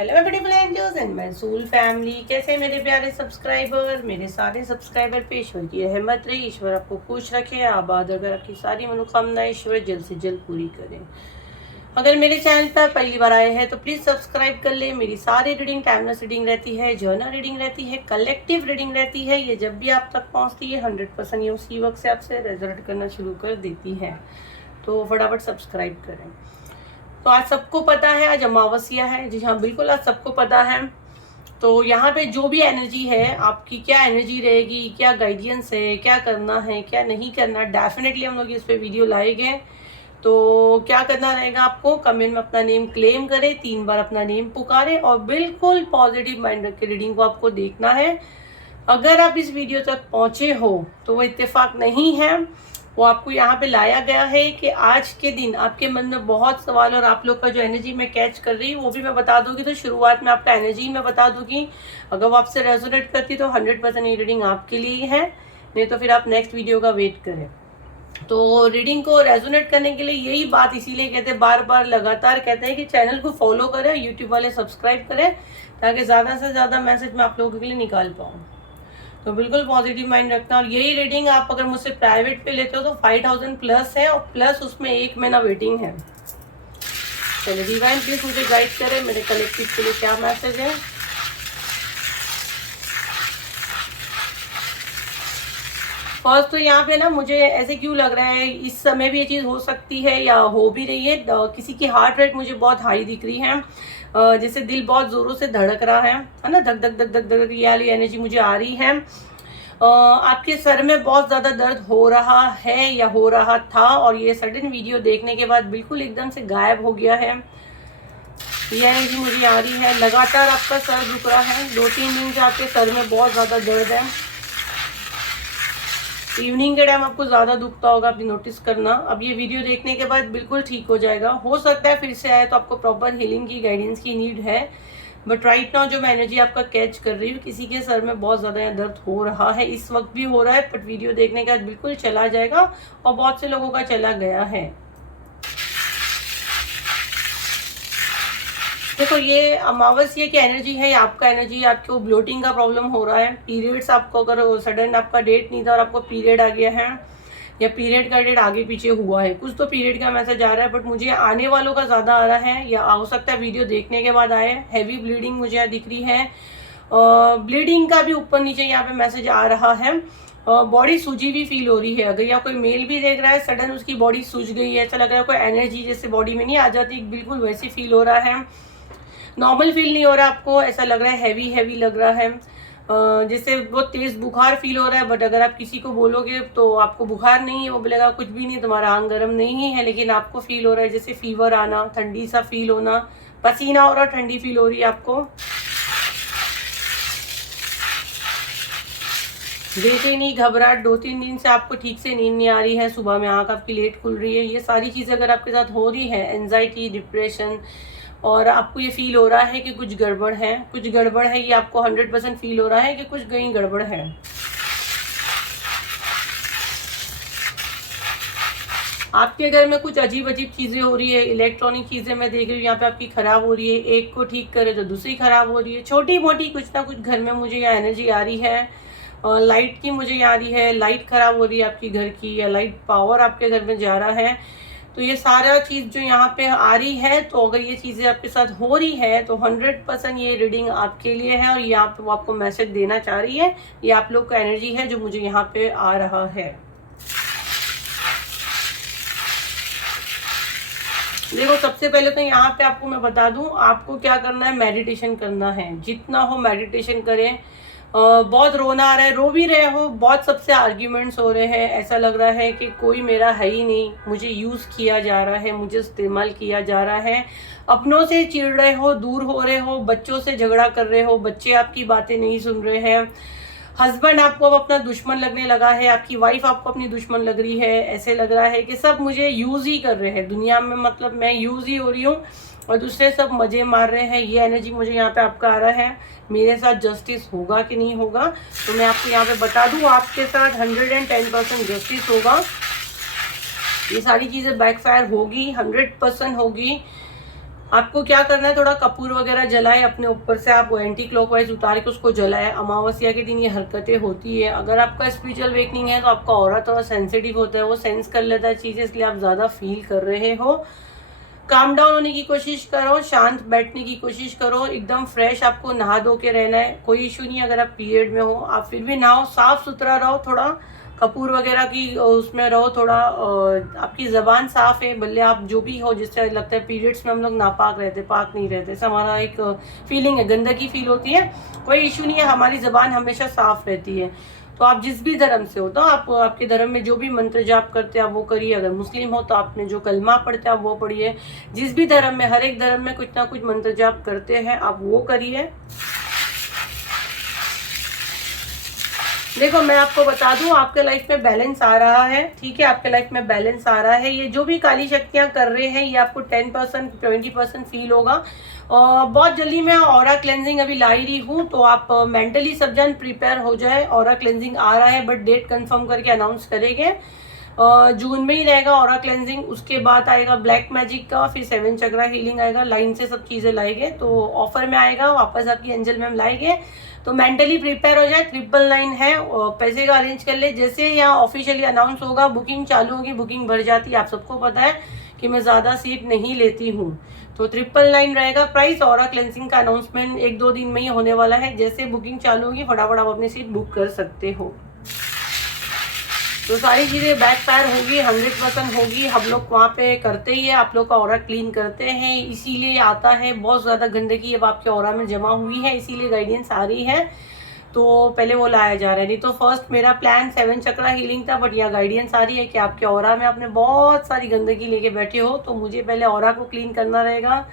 Hello beautiful angels and my soul family, कैसे मेरे प्यारे सब्सक्राइबर। मेरे सारे सब्सक्राइबर पे ईश्वर की रहमत रही, ईश्वर आपको खुश रखे, आबाद, अगर आपकी सारी मनोकामनाएं ईश्वर जल्द से जल्द पूरी करें। अगर मेरे चैनल पर पहली बार आए हैं तो प्लीज़ सब्सक्राइब कर ले। मेरी सारी रीडिंग टाइमलेस रीडिंग रहती है, जर्नल रीडिंग रहती है, कलेक्टिव रीडिंग रहती है। ये जब भी आप तक पहुँचती है 100% ये उसी वक्त से आपसे रेजल्ट करना शुरू कर देती है, तो फटाफट सब्सक्राइब करें। तो आज सबको पता है आज अमावस्या है, जी हाँ बिल्कुल आज सबको पता है। तो यहाँ पे जो भी एनर्जी है, आपकी क्या एनर्जी रहेगी, क्या गाइडेंस है, क्या करना है क्या नहीं करना, डेफिनेटली हम लोग इस पे वीडियो लाएंगे। तो क्या करना रहेगा, आपको कमेंट में अपना नेम क्लेम करें, 3 बार अपना नेम पुकारे और बिल्कुल पॉजिटिव माइंड रख के रीडिंग को आपको देखना है। अगर आप इस वीडियो तक पहुंचे हो तो वो इत्तेफाक नहीं है, वो आपको यहाँ पे लाया गया है कि आज के दिन आपके मन में बहुत सवाल और आप लोग का जो एनर्जी मैं कैच कर रही हूँ वो भी मैं बता दूंगी। तो शुरुआत में आपका एनर्जी मैं बता दूंगी, अगर वो आपसे रेजोनेट करती तो 100% ये रीडिंग आपके लिए है, नहीं तो फिर आप नेक्स्ट वीडियो का वेट करें। तो रीडिंग को रेजोनेट करने के लिए यही बात इसीलिए कहते हैं, बार बार लगातार कहते हैं कि चैनल को फॉलो करें, यूट्यूब वाले सब्सक्राइब करें, ताकि ज़्यादा से ज़्यादा मैसेज मैं आप लोगों के लिए निकाल पाऊँ। तो बिल्कुल पॉजिटिव माइंड रखना। और यही रीडिंग आप अगर मुझसे प्राइवेट पे लेते हो तो 5000 प्लस है और प्लस उसमें 1 महीना वेटिंग है। चलिए डिवाइन प्लीज मुझे गाइड करें, मेरे कलेक्टिव के लिए क्या मैसेज है। फर्स्ट तो यहाँ पे ना मुझे ऐसे क्यों लग रहा है, इस समय भी ये चीज़ हो सकती है या हो भी रही है, किसी की हार्ट रेट मुझे बहुत हाई दिख रही है, जैसे दिल बहुत ज़ोरों से धड़क रहा है ना, धक धक धक धक धक ये वाली एनर्जी मुझे आ रही है। आपके सर में बहुत ज़्यादा दर्द हो रहा है या हो रहा था और ये सडन वीडियो देखने के बाद बिल्कुल एकदम से गायब हो गया है, ये एनर्जी मुझे आ रही है। लगातार आपका सर दुख रहा है, 2-3 दिन से आपके सर में बहुत ज़्यादा दर्द है। इवनिंग के टाइम आपको ज़्यादा दुखता होगा, आप नोटिस करना। अब ये वीडियो देखने के बाद बिल्कुल ठीक हो जाएगा, हो सकता है फिर से आए तो आपको प्रॉपर हीलिंग की गाइडेंस की नीड है। बट राइट नाउ जो मैं एनर्जी आपका कैच कर रही हूँ, किसी के सर में बहुत ज़्यादा यहाँ दर्द हो रहा है, इस वक्त भी हो रहा है, बट वीडियो देखने के बाद बिल्कुल चला जाएगा और बहुत से लोगों का चला गया है। देखो ये अमावस्या की एनर्जी है, आपका एनर्जी, आपको ब्लोटिंग का प्रॉब्लम हो रहा है, पीरियड्स आपको अगर सडन आपका डेट नहीं था और आपको पीरियड आ गया है या पीरियड का डेट आगे पीछे हुआ है, कुछ तो पीरियड का मैसेज आ रहा है, बट मुझे आने वालों का ज़्यादा आ रहा है या हो सकता है वीडियो देखने के बाद आए। हैवी ब्लीडिंग मुझे यहाँ दिख रही है, ब्लीडिंग का भी ऊपर नीचे यहाँ पे मैसेज आ रहा है। बॉडी सूजी भी फील हो रही है, अगर या कोई मेल भी देख रहा है सडन उसकी बॉडी सूज गई है, ऐसा लग रहा है कोई एनर्जी जैसे बॉडी में नहीं आ जाती, बिल्कुल वैसे फील हो रहा है। नॉर्मल फील नहीं हो रहा आपको, ऐसा लग रहा है हैवी हैवी लग रहा है, जैसे बहुत तेज बुखार फील हो रहा है। बट अगर आप किसी को बोलोगे तो आपको बुखार नहीं है, वो बोलेगा कुछ भी नहीं, तुम्हारा आंग गर्म नहीं है, लेकिन आपको फील हो रहा है जैसे फीवर आना, ठंडी सा फील होना, पसीना हो रहा, ठंडी फील हो रही है आपको, जैसे नहीं घबराहट, 2-3 दिन से आपको ठीक से नींद नहीं आ रही है, सुबह में आंख आपकी लेट खुल रही है, ये सारी चीज़ें अगर आपके साथ हो रही है, एंजाइटी, डिप्रेशन, और आपको ये फील हो रहा है कि कुछ गड़बड़ है, कुछ गड़बड़ है, ये आपको 100% फील हो रहा है कि कुछ कहीं गड़बड़ है। आपके घर में कुछ अजीब अजीब चीज़ें हो रही है, इलेक्ट्रॉनिक चीज़ें मैं देख रही हूँ यहाँ पे आपकी ख़राब हो रही है, एक को ठीक करे तो दूसरी ख़राब हो रही है, छोटी मोटी कुछ ना कुछ घर में मुझे यहाँ एनर्जी आ रही है। लाइट की मुझे आ रही है, लाइट ख़राब हो रही है आपकी घर की, या लाइट पावर आपके घर में जा रहा है। तो ये सारा चीज़ जो यहाँ पे आ रही है, तो अगर ये चीज़ें आपके साथ हो रही है तो 100% ये रीडिंग आपके लिए है और यहाँ पे वो आपको मैसेज देना चाह रही है, ये आप लोग का एनर्जी है जो मुझे यहाँ पे आ रहा है। देखो सबसे पहले तो यहाँ पे आपको मैं बता दूं, आपको क्या करना है, मेडिटेशन करना है, जितना हो मेडिटेशन करें। बहुत रोना आ रहा है, रो भी रहे हो, बहुत सबसे आर्ग्यूमेंट्स हो रहे हैं, ऐसा लग रहा है कि कोई मेरा है ही नहीं, मुझे यूज़ किया जा रहा है, मुझे इस्तेमाल किया जा रहा है, अपनों से चिढ़ रहे हो, दूर हो रहे हो, बच्चों से झगड़ा कर रहे हो, बच्चे आपकी बातें नहीं सुन रहे हैं, हस्बैंड आपको अब अपना दुश्मन लगने लगा है, आपकी वाइफ आपको अपनी दुश्मन लग रही है, ऐसे लग रहा है कि सब मुझे यूज़ ही कर रहे हैं दुनिया में, मतलब मैं यूज़ ही हो रही हूँ और दूसरे सब मज़े मार रहे हैं। ये एनर्जी मुझे यहाँ पे आपका आ रहा है। मेरे साथ जस्टिस होगा कि नहीं होगा, तो मैं आपको यहाँ पे बता दूँ, आपके साथ 110% जस्टिस होगा। ये सारी चीज़ें बैकफायर होगी, 100% होगी। आपको क्या करना है, थोड़ा कपूर वगैरह जलाए अपने ऊपर से, आप एंटी क्लॉकवाइज उतार के उसको जलाए। अमावस्या के दिन ये हरकतें होती है। अगर आपका स्पिरिचुअल वेकनिंग है तो आपका ऑरा थोड़ा सेंसिटिव होता है, वो सेंस कर लेता है चीजें, इसलिए आप ज्यादा फील कर रहे हो। काम डाउन होने की कोशिश करो, शांत बैठने की कोशिश करो, एकदम फ्रेश आपको नहा धो के रहना है। कोई इशू नहीं, अगर आप पीरियड में हो आप फिर भी नहाओ, साफ सुथरा रहो, थोड़ा कपूर वगैरह की उसमें रहो, थोड़ा आपकी जबान साफ है, भले आप जो भी हो, जिससे लगता है पीरियड्स में हम लोग नापाक रहते, पाक नहीं रहते, ऐसा हमारा एक फीलिंग है, गंदगी फील होती है। कोई इशू नहीं है, हमारी जबान हमेशा साफ रहती है। तो आप जिस भी धर्म से हो, तो आप आपके धर्म में जो भी मंत्र जाप करते हैं आप वो करिए। अगर मुस्लिम हो तो आपने जो कलमा पढ़ते हैं आप वो पढ़िए। जिस भी धर्म में, हर एक धर्म में कुछ ना कुछ मंत्र जाप करते हैं, आप वो करिए। देखो मैं आपको बता दूं, आपके लाइफ में बैलेंस आ रहा है, ठीक है, आपके लाइफ में बैलेंस आ रहा है। ये जो भी काली शक्तियां कर रहे हैं ये आपको 10% 20% फील होगा। और बहुत जल्दी मैं ऑरा क्लेंजिंग अभी ला ही रही हूँ, तो आप मेंटली सब जन प्रिपेयर हो जाए। ऑरा क्लेंजिंग आ रहा है, बट डेट कंफर्म करके अनाउंस करेंगे। जून में ही रहेगा ऑरा क्लेंजिंग, उसके बाद आएगा ब्लैक मैजिक का, फिर 7 चक्रा हीलिंग आएगा। लाइन से सब चीजें लाएंगे, तो ऑफर में आएगा, वापस आपकी एंजल मैम लाएंगे। तो मेंटली प्रिपेयर हो जाए। 999 है, पैसे का अरेंज कर ले। जैसे यहाँ ऑफिशियली अनाउंस होगा, बुकिंग चालू होगी, बुकिंग भर जाती है। आप सबको पता है कि मैं ज्यादा सीट नहीं लेती हूँ, तो 999 रहेगा प्राइस। ऑरा क्लेंसिंग का अनाउंसमेंट 1-2 दिन में ही होने वाला है। जैसे बुकिंग चालू होगी फटाफट आप अपनी सीट बुक कर सकते हो। तो सारी चीजें बैकफायर होगी, 100% होगी। हम लोग वहाँ पे करते ही है, आप लोग का ऑरा क्लीन करते हैं, इसीलिए आता है। बहुत ज्यादा गंदगी अब आपके ऑरा में जमा हुई है, इसीलिए गाइडेंस आ रही है, तो पहले वो लाया जा रहा है। नहीं तो फर्स्ट मेरा प्लान 7 चक्रा हीलिंग था, बट यहाँ गाइडेंस आ रही है कि आपके ऑरा में आपने बहुत सारी गंदगी लेके बैठे हो, तो मुझे पहले ऑरा को क्लीन करना रहेगा,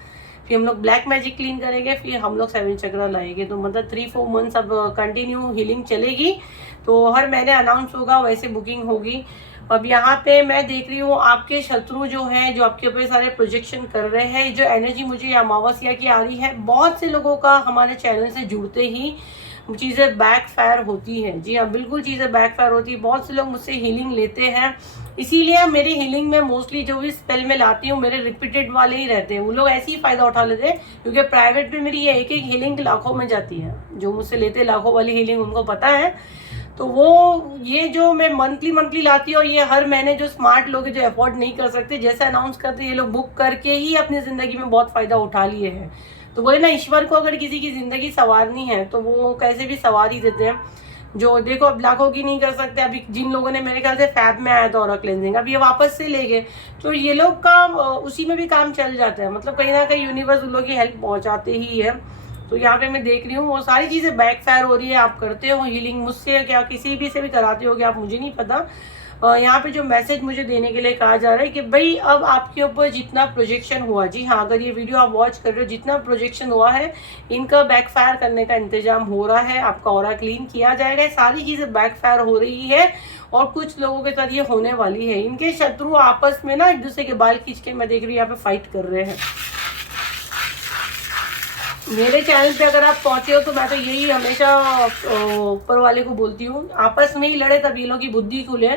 फिर हम लोग ब्लैक मैजिक क्लीन करेंगे, फिर हम लोग 7 चक्रा लाएंगे। तो मतलब 3-4 मंथ्स अब कंटिन्यू हीलिंग चलेगी। तो हर महीने अनाउंस होगा, वैसे बुकिंग होगी। अब यहाँ पे मैं देख रही हूँ आपके शत्रु जो हैं, जो आपके ऊपर सारे प्रोजेक्शन कर रहे हैं, जो एनर्जी मुझे अमावस्या की आ रही है, बहुत से लोगों का हमारे चैनल से जुड़ते ही चीज़ें बैकफायर होती है। जी हाँ, बिल्कुल चीज़ें बैकफायर होती है। बहुत से लोग मुझसे हीलिंग लेते हैं, इसीलिए मेरी हीलिंग में मोस्टली जो भी स्पेल में लाती हूँ मेरे रिपीटेड वाले ही रहते हैं। वो लोग ऐसे ही फायदा उठा लेते हैं, क्योंकि प्राइवेट में मेरी ये एक हीलिंग लाखों में जाती है। जो मुझसे लेते लाखों वाली हीलिंग उनको पता है। तो वो ये जो मैं मंथली लाती हूँ, ये हर महीने जो स्मार्ट लोग जो अफोर्ड नहीं कर सकते, जैसे अनाउंस करते ये लोग बुक करके ही अपनी जिंदगी में बहुत फायदा उठा लिए हैं। तो बोले ना, ईश्वर को अगर किसी की जिंदगी संवारनी है तो वो कैसे भी संवार ही देते हैं। जो देखो अब लाखों की नहीं कर सकते। अभी जिन लोगों ने मेरे ख्याल से फैब में आया था ऑरा क्लेंजिंग, अब ये वापस से ले गए, तो ये लोग का उसी में भी काम चल जाता है। मतलब कहीं ना कहीं यूनिवर्स उन लोगों की हेल्प पहुंचाते ही है। तो यहाँ पे मैं देख रही हूँ वो सारी चीजें बैकफायर हो रही है। आप करते हो हीलिंग मुझसे, क्या किसी भी से भी कराते हो आप, मुझे नहीं पता। यहाँ पे जो मैसेज मुझे देने के लिए कहा जा रहा है कि भाई अब आपके ऊपर जितना प्रोजेक्शन हुआ, जी हाँ, अगर ये वीडियो आप वॉच कर रहे हो, जितना प्रोजेक्शन हुआ है इनका बैकफायर करने का इंतजाम हो रहा है। आपका ऑरा क्लीन किया जाएगा। सारी चीजें बैकफायर हो रही है और कुछ लोगों के साथ ये होने वाली है। इनके शत्रु आपस में ना एक दूसरे के बाल खींच के, मैं देख रही हूँ यहाँ पे फाइट कर रहे हैं। मेरे चैनल पे अगर आप पहुंचे हो तो मैं तो यही हमेशा ऊपर वाले को बोलती हूँ, आपस में ही लड़े तब ये लोग की बुद्धि खुले।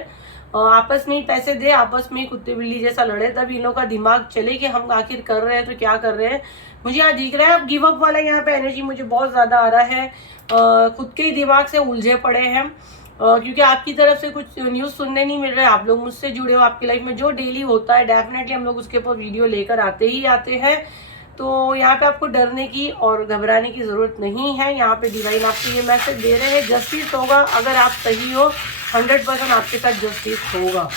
आपस में ही पैसे दे, आपस में ही कुत्ते बिल्ली जैसा लड़े, तब इन लोग का दिमाग चले कि हम आखिर कर रहे हैं तो क्या कर रहे हैं। मुझे यहाँ दिख रहा है अब गिव अप वाला यहाँ पे एनर्जी मुझे बहुत ज्यादा आ रहा है। खुद के ही दिमाग से उलझे पड़े हैं, क्योंकि आपकी तरफ से कुछ न्यूज सुनने नहीं मिल रहे। आप लोग मुझसे जुड़े हो, आपकी लाइफ में जो डेली होता है डेफिनेटली हम लोग उसके ऊपर वीडियो लेकर आते ही आते हैं। तो यहाँ पे आपको डरने की और घबराने की जरूरत नहीं है। यहाँ पे डिवाइन आपको ये मैसेज दे रहे हैं, जस्टिस होगा। अगर आप सही हो 100% आपके साथ जस्टिस होगा।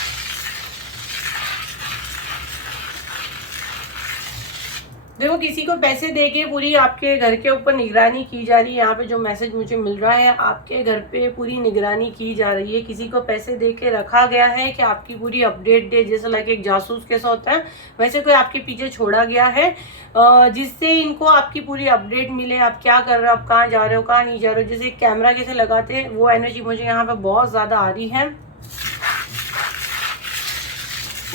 देखो किसी को पैसे देके पूरी आपके घर के ऊपर निगरानी की जा रही है। यहाँ पे जो मैसेज मुझे मिल रहा है, आपके घर पे पूरी निगरानी की जा रही है। किसी को पैसे देके रखा गया है कि आपकी पूरी अपडेट दे, जैसे लाइक एक जासूस कैसा होता है वैसे कोई आपके पीछे छोड़ा गया है, जिससे इनको आपकी पूरी अपडेट मिले। आप क्या कर रहे हो, आप कहाँ जा रहे हो, कहाँ नहीं जा रहे हो। जैसे कैमरा कैसे लगाते हैं, वो एनर्जी मुझे यहाँ पे बहुत ज्यादा आ रही है।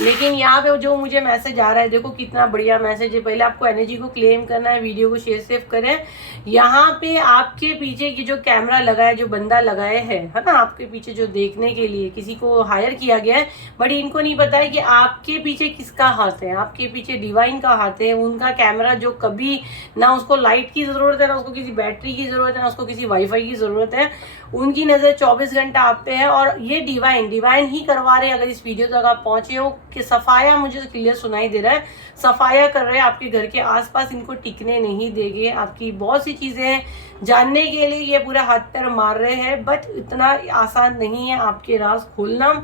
लेकिन यहाँ पे जो मुझे मैसेज आ रहा है, देखो कितना बढ़िया मैसेज है। पहले आपको एनर्जी को क्लेम करना है, वीडियो को शेयर सेव करें। यहाँ पे आपके पीछे की जो कैमरा लगा है, जो बंदा लगाए है ना, आपके पीछे जो देखने के लिए किसी को हायर किया गया है, बट इनको नहीं पता है कि आपके पीछे किसका हाथ है। आपके पीछे डिवाइन का हाथ है, उनका कैमरा जो कभी ना उसको लाइट की जरूरत है, ना उसको किसी बैटरी की जरूरत है, ना उसको किसी वाईफाई की जरूरत है। उनकी नजर 24 घंटा आप पे है, और ये डिवाइन ही करवा रहे हैं। अगर इस वीडियो तक आप पहुंचे हो कि सफाया, मुझे तो क्लियर सुनाई दे रहा है, सफाया कर रहे हैं आपके घर के आसपास, इनको टिकने नहीं देंगे। आपकी बहुत सी चीजें जानने के लिए ये पूरा हाथ पैर मार रहे हैं, बट इतना आसान नहीं है आपके राज खोलना।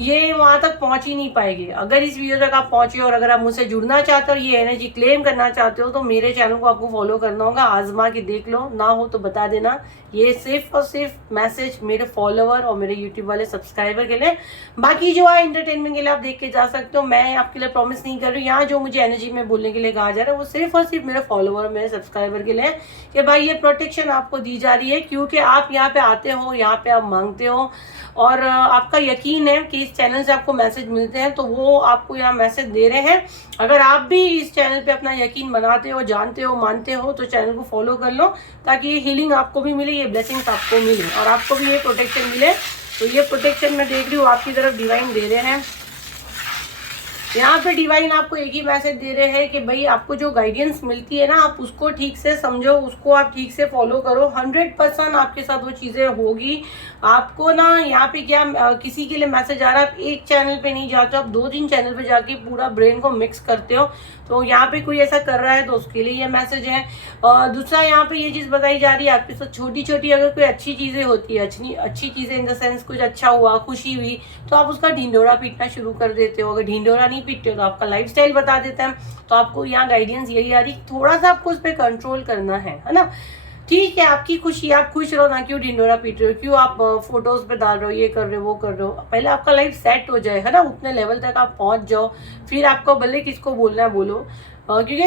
ये वहां तक पहुंच ही नहीं पाएगी। अगर इस वीडियो तक आप पहुंचे और अगर आप मुझसे जुड़ना चाहते हो, ये एनर्जी क्लेम करना चाहते हो, तो मेरे चैनल को आपको फॉलो करना होगा। आजमा के देख लो, ना हो तो बता देना। ये सिर्फ और सिर्फ मैसेज मेरे फॉलोवर और मेरे यूट्यूब वाले सब्सक्राइबर के लिए। बाकी जो है एंटरटेनमेंट के लिए आप देख के जा सकते हो। मैं आपके लिए प्रॉमिस नहीं कर रही हूँ। यहाँ जो मुझे एनर्जी में बोलने के लिए कहा जा रहा है, वो सिर्फ और सिर्फ मेरे फॉलोवर, मेरे सब्सक्राइबर के लिए, कि भाई ये प्रोटेक्शन आपको दी जा रही है, क्योंकि आप यहाँ पे आते हो, यहाँ पे आप मांगते हो, और आपका यकीन है कि इस चैनल से आपको मैसेज मिलते हैं, तो वो आपको यहाँ मैसेज दे रहे हैं। अगर आप भी इस चैनल पे अपना यकीन बनाते हो, जानते हो, मानते हो, तो चैनल को फॉलो कर लो, ताकि ये हीलिंग आपको भी मिले, ये ब्लेसिंग्स आपको मिले, और आपको भी ये प्रोटेक्शन मिले। तो ये प्रोटेक्शन मैं देख रही हूँ आपकी तरफ डिवाइन दे रहे हैं। यहाँ पे डिवाइन आपको एक ही मैसेज दे रहे हैं कि भाई आपको जो गाइडेंस मिलती है ना, आप उसको ठीक से समझो, उसको आप ठीक से फॉलो करो। 100% आपके साथ वो चीज़ें होगी। आपको ना यहाँ पे क्या किसी के लिए मैसेज आ रहा है, आप एक चैनल पे नहीं जाते हो, आप 2-3 चैनल पे जाके पूरा ब्रेन को मिक्स करते हो। तो यहाँ पे कोई ऐसा कर रहा है, तो उसके लिए ये मैसेज है। दूसरा यहाँ पे ये चीज़ बताई जा रही है, आपके साथ छोटी छोटी अगर कोई अच्छी चीज़ें होती है, अच्छी चीज़ें इन द सेंस कुछ अच्छा हुआ, खुशी हुई, तो आप उसका ढिंढोरा पीटना शुरू कर देते हो। अगर ढिंढोरा नहीं पीटते हो तो आपका लाइफस्टाइल बता देता है। तो आपको यहाँ गाइडेंस यही आ रही, थोड़ा सा आपको उस पर कंट्रोल करना है ना। ठीक है, आपकी खुशी, आप खुश रहो ना, क्यों ढिंडोरा पीट रहे हो, क्यों आप फोटोज पे डाल रहे हो, ये कर रहे हो, वो कर रहे हो। पहले आपका लाइफ सेट हो जाए, है ना, उतने लेवल तक आप पहुंच जाओ, फिर आपको भले किसको बोलना है बोलो। क्योंकि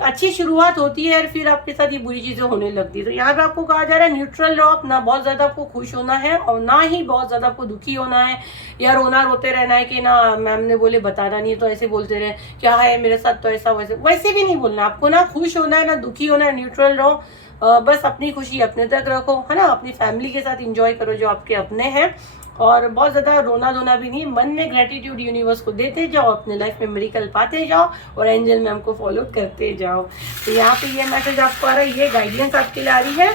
अच्छी शुरुआत होती है और फिर आपके साथ ये बुरी चीजें होने लगती है। तो यहाँ पे आपको कहा जा रहा है न्यूट्रल रहो, ना बहुत ज्यादा आपको खुश होना है और ना ही बहुत ज्यादा आपको दुखी होना है, या रोना रोते रहना है कि ना मैम ने बोले बताना नहीं है तो ऐसे बोलते रहे, क्या है मेरे साथ तो ऐसा, वैसे भी नहीं बोलना आपको। ना खुश होना है ना दुखी होना है, न्यूट्रल रहो। बस अपनी खुशी अपने तक रखो, है ना, अपनी फैमिली के साथ इंजॉय करो जो आपके अपने हैं, और बहुत ज़्यादा रोना धोना भी नहीं। मन में ग्रेटिट्यूड यूनिवर्स को देते जाओ, अपने लाइफ में मिरेकल पाते जाओ, और एंजल मैम को फॉलो करते जाओ। तो यहाँ पे ये मैसेज आपको आ रहा है, ये गाइडेंस आपके लिए आ रही है।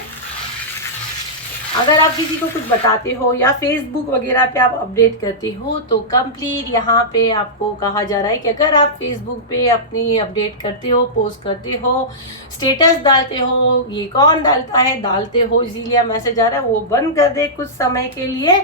अगर आप किसी को कुछ बताते हो या फेसबुक वगैरह पे आप अपडेट करते हो, तो कंप्लीट यहाँ पे आपको कहा जा रहा है कि अगर आप फेसबुक पे अपनी अपडेट करते हो, पोस्ट करते हो, स्टेटस डालते हो, ये कौन डालता है, डालते हो, इसीलिए मैसेज आ रहा है वो बंद कर दे कुछ समय के लिए।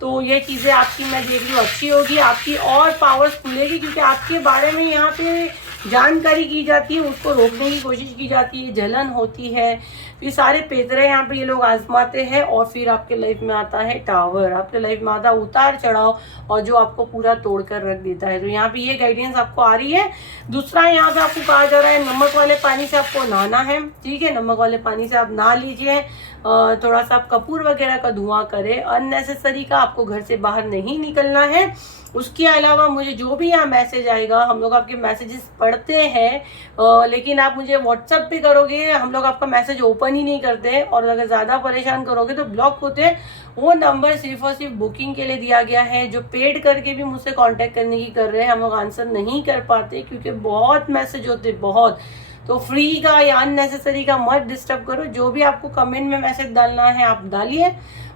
तो ये चीज़ें आपकी मैं देख रही हूँ अच्छी होगी, आपकी और पावर्स खुलेगी, क्योंकि आपके बारे में यहाँ पे जानकारी की जाती है, उसको रोकने की कोशिश की जाती है, जलन होती है, फिर सारे पेतरे यहाँ पे ये लोग आजमाते हैं, और फिर आपके लाइफ में आता है टावर, आपके लाइफ में आता है उतार चढ़ाव, और जो आपको पूरा तोड़ कर रख देता है। तो यहाँ पे ये गाइडेंस आपको आ रही है। दूसरा यहाँ पे आपको कहा जा रहा है नमक वाले पानी से आपको नहाना है, ठीक है, नमक वाले पानी से आप नहा लीजिए। थोड़ा सा आप कपूर वगैरह का धुआं करें, अननेसेसरी का आपको घर से बाहर नहीं निकलना है। उसके अलावा मुझे जो भी यहाँ मैसेज आएगा, हम लोग आपके मैसेजेस पढ़ते हैं, लेकिन आप मुझे व्हाट्सएप पे करोगे, हम लोग आपका मैसेज ओपन ही नहीं करते, और अगर ज़्यादा परेशान करोगे तो ब्लॉक होते हैं। वो नंबर सिर्फ और सिर्फ बुकिंग के लिए दिया गया है। जो पेड करके भी मुझसे कांटेक्ट करने की कर रहे हैं, हम लोग आंसर नहीं कर पाते, क्योंकि बहुत मैसेज होते, बहुत। तो फ्री का या अननेसेसरी का मत डिस्टर्ब करो। जो भी आपको कमेंट में मैसेज डालना है आप डालिए,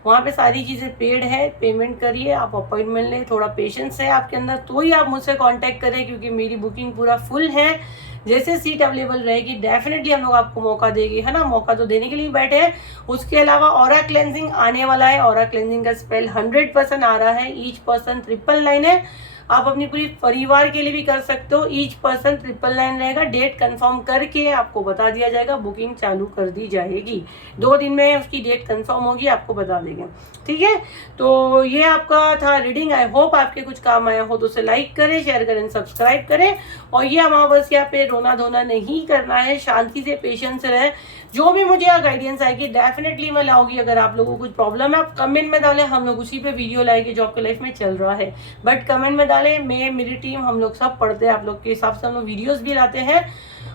वहाँ पे सारी चीज़ें पेड है, पेमेंट करिए, आप अपॉइंटमेंट लें, थोड़ा पेशेंस है आपके अंदर तो ही आप मुझसे कांटेक्ट करें, क्योंकि मेरी बुकिंग पूरा फुल है। जैसे सीट अवेलेबल रहेगी डेफिनेटली हम लोग आपको मौका देंगे, है ना, मौका तो देने के लिए बैठे हैं। उसके अलावा ऑरा क्लेंजिंग आने वाला है। ऑरा क्लेंजिंग का स्पेल 100% आ रहा है। ईच पर्सन 999 है। आप अपनी पूरी परिवार के लिए भी कर सकते हो। ईच पर्सन 999 रहेगा। डेट कंफर्म करके आपको बता दिया जाएगा, बुकिंग चालू कर दी जाएगी। 2 दिन में उसकी डेट कंफर्म होगी, आपको बता देंगे, ठीक है। तो ये आपका था रीडिंग। आई होप आपके कुछ काम आया हो तो उसे लाइक करें, शेयर करें, सब्सक्राइब करें। और ये अमावस्या पे रोना धोना नहीं करना है, शांति से पेशेंस रहे। जो भी मुझे यहाँ गाइडेंस आएगी डेफिनेटली मैं लाऊंगी। अगर आप लोगों को कुछ प्रॉब्लम है आप कमेंट में डालें, हम लोग उसी पे वीडियो लाएंगे जो आपके लाइफ में चल रहा है। बट कमेंट में वाले, मैं मेरी टीम हम लोग सब पढ़ते हैं, आप लोग के हिसाब से हम लोग वीडियोस भी लाते हैं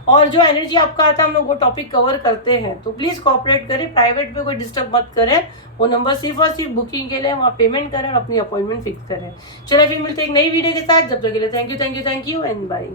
और जो एनर्जी आपका आता है हम लोग वो टॉपिक कवर करते हैं। तो प्लीज़ कोऑपरेट करें, प्राइवेट पे कोई डिस्टर्ब मत करें। वो नंबर सिर्फ और सिर्फ बुकिंग के लिए, वहाँ पेमेंट करें और अपनी अपॉइंटमेंट फिक्स करें। चलो फिर मिलते हैं एक नई वीडियो के साथ, जब तक के लिए थैंक यू एंड बाय।